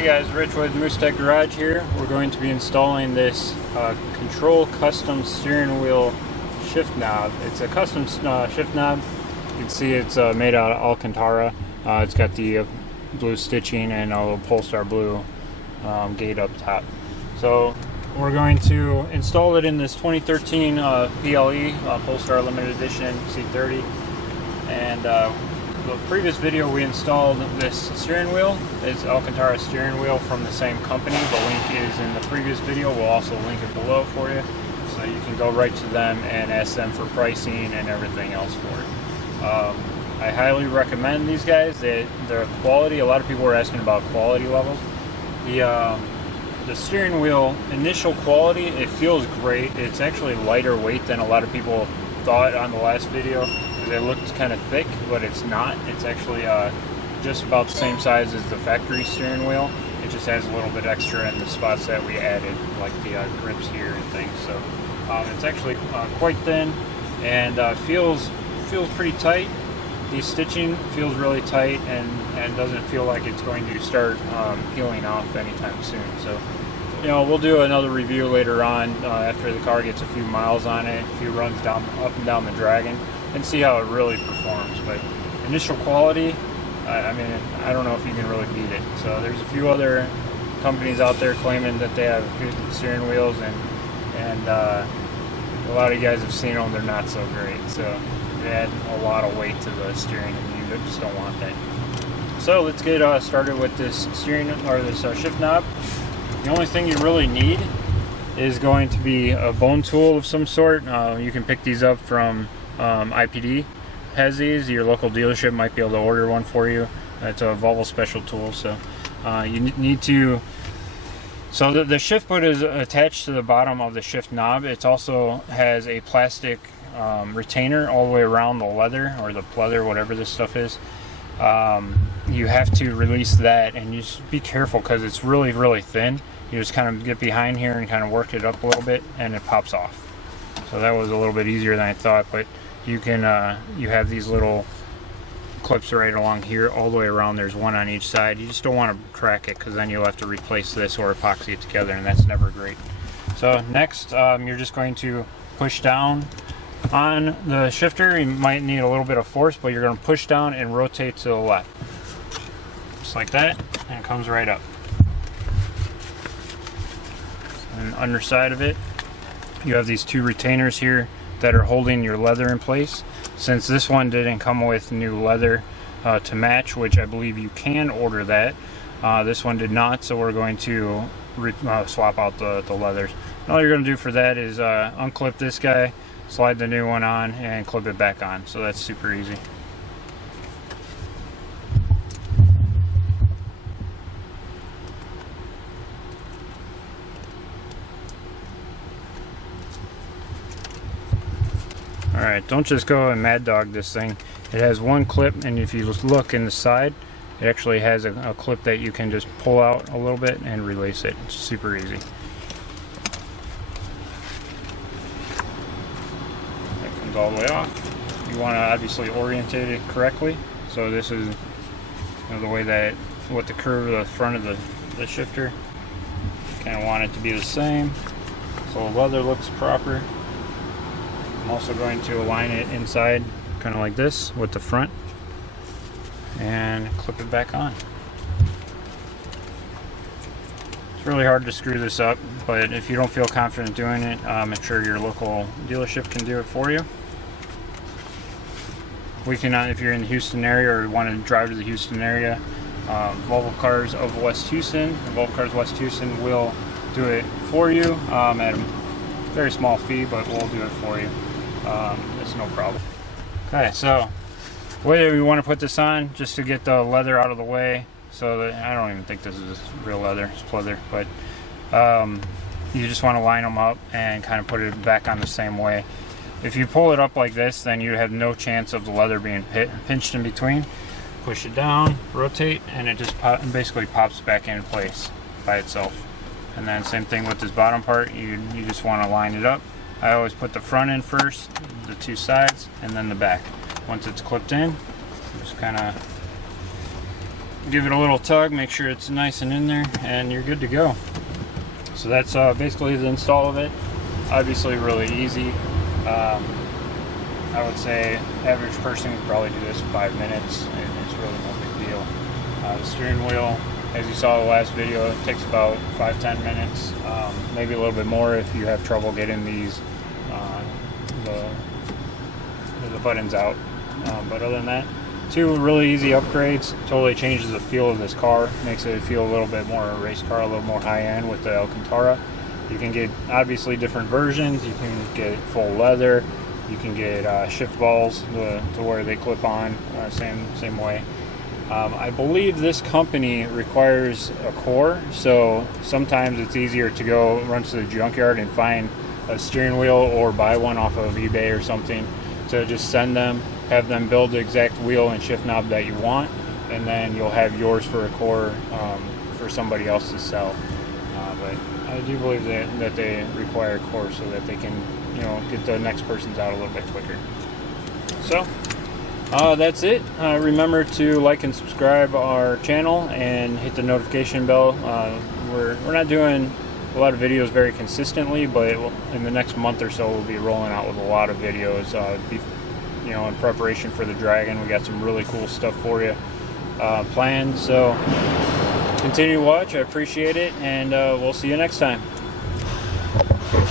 Hey guys, Rich with Moose Tech Garage here. We're going to be installing this Control Custom Steering Wheel Shift Knob. It's a custom shift knob. You can see it's made out of Alcantara. It's got the blue stitching and a little Polestar blue gate up top. So we're going to install it in this 2013 PLE, Polestar Limited Edition C30. And the previous video we installed this steering wheel. It's Alcantara steering wheel from the same company. The link is in the previous video. We'll also link it below for you, so you can go right to them and ask them for pricing and everything else for it. I highly recommend these guys. Their quality, a lot of people were asking about quality levels. The steering wheel initial quality, it feels great. It's actually lighter weight than a lot of people thought on the last video. It looked kind of thick, but it's not. It's actually just about the same size as the factory steering wheel. It just has a little bit extra in the spots that we added, like the grips here and things. So it's actually quite thin and feels pretty tight. The stitching feels really tight and doesn't feel like it's going to start peeling off anytime soon. So, you know, we'll do another review later on after the car gets a few miles on it, a few runs up and down the Dragon, and see how it really performs. But initial quality, I mean, I don't know if you can really beat it. So there's a few other companies out there claiming that they have good steering wheels, and a lot of you guys have seen them. They're not so great. So they add a lot of weight to the steering, and you just don't want that. So let's get started with this steering or this shift knob. The only thing you really need is going to be a bone tool of some sort. You can pick these up from IPD has these. Your local dealership might be able to order one for you. It's a Volvo special tool. So you need to. So the shift foot is attached to the bottom of the shift knob. It also has a plastic retainer all the way around the leather, or the pleather, whatever this stuff is. You have to release that, and you just be careful because it's really thin. You just kind of get behind here and kind of work it up a little bit, and it pops off. So that was a little bit easier than I thought, but you can you have these little clips right along here all the way around. There's one on each side. You just don't want to crack it, because then you'll have to replace this or epoxy it together, and that's never great. So next, you're just going to push down on the shifter. You might need a little bit of force, but you're going to push down and rotate to the left, just like that, and it comes right up. And underside of it, you have these two retainers here that are holding your leather in place. Since this one didn't come with new leather to match, which I believe you can order that, this one did not, so we're going to swap out the leathers. And all you're going to do for that is unclip this guy, slide the new one on, and clip it back on. So that's super easy. Alright, don't just go and mad dog this thing. It has one clip, and if you just look in the side, it actually has a clip that you can just pull out a little bit and release it. It's super easy. That comes all the way off. You want to obviously orientate it correctly. So this is, you know, the way that, what the curve of the front of the shifter. Kind of want it to be the same, so the leather looks proper. I'm also going to align it inside, kind of like this, with the front, and clip it back on. It's really hard to screw this up, but if you don't feel confident doing it, I'm sure your local dealership can do it for you. We can, if you're in the Houston area or want to drive to the Houston area, Volvo Cars of West Houston, Volvo Cars West Houston will do it for you at a very small fee, but we'll do it for you. It's no problem. Okay, so the way that we want to put this on, just to get the leather out of the way, so that, I don't even think this is real leather, it's pleather, but you just want to line them up and kind of put it back on the same way. If you pull it up like this, then you have no chance of the leather being pinched in between. Push it down, rotate, and it just basically pops back into place by itself. And then same thing with this bottom part, you just want to line it up. I always put the front in first, the two sides, and then the back. Once it's clipped in, just kind of give it a little tug, make sure it's nice and in there, and you're good to go. So that's basically the install of it. Obviously really easy. I would say average person could probably do this in 5 minutes, and it's really no big deal. The steering wheel, as you saw in the last video, it takes about 5-10 minutes, maybe a little bit more if you have trouble getting these the buttons out. But other than that, 2 really easy upgrades. Totally changes the feel of this car, makes it feel a little bit more a race car, a little more high-end with the Alcantara. You can get obviously different versions. You can get full leather. You can get shift balls to where they clip on, same way. I believe this company requires a core, so sometimes it's easier to go run to the junkyard and find a steering wheel or buy one off of eBay or something, to just send them, have them build the exact wheel and shift knob that you want, and then you'll have yours for a core for somebody else to sell. But I do believe that they require a core so that they can, you know, get the next person's out a little bit quicker. So that's it. Remember to like and subscribe our channel and hit the notification bell. We're not doing a lot of videos very consistently, but in the next month or so we'll be rolling out with a lot of videos. You know, in preparation for the Dragon, we got some really cool stuff for you planned. So continue to watch. I appreciate it, and we'll see you next time.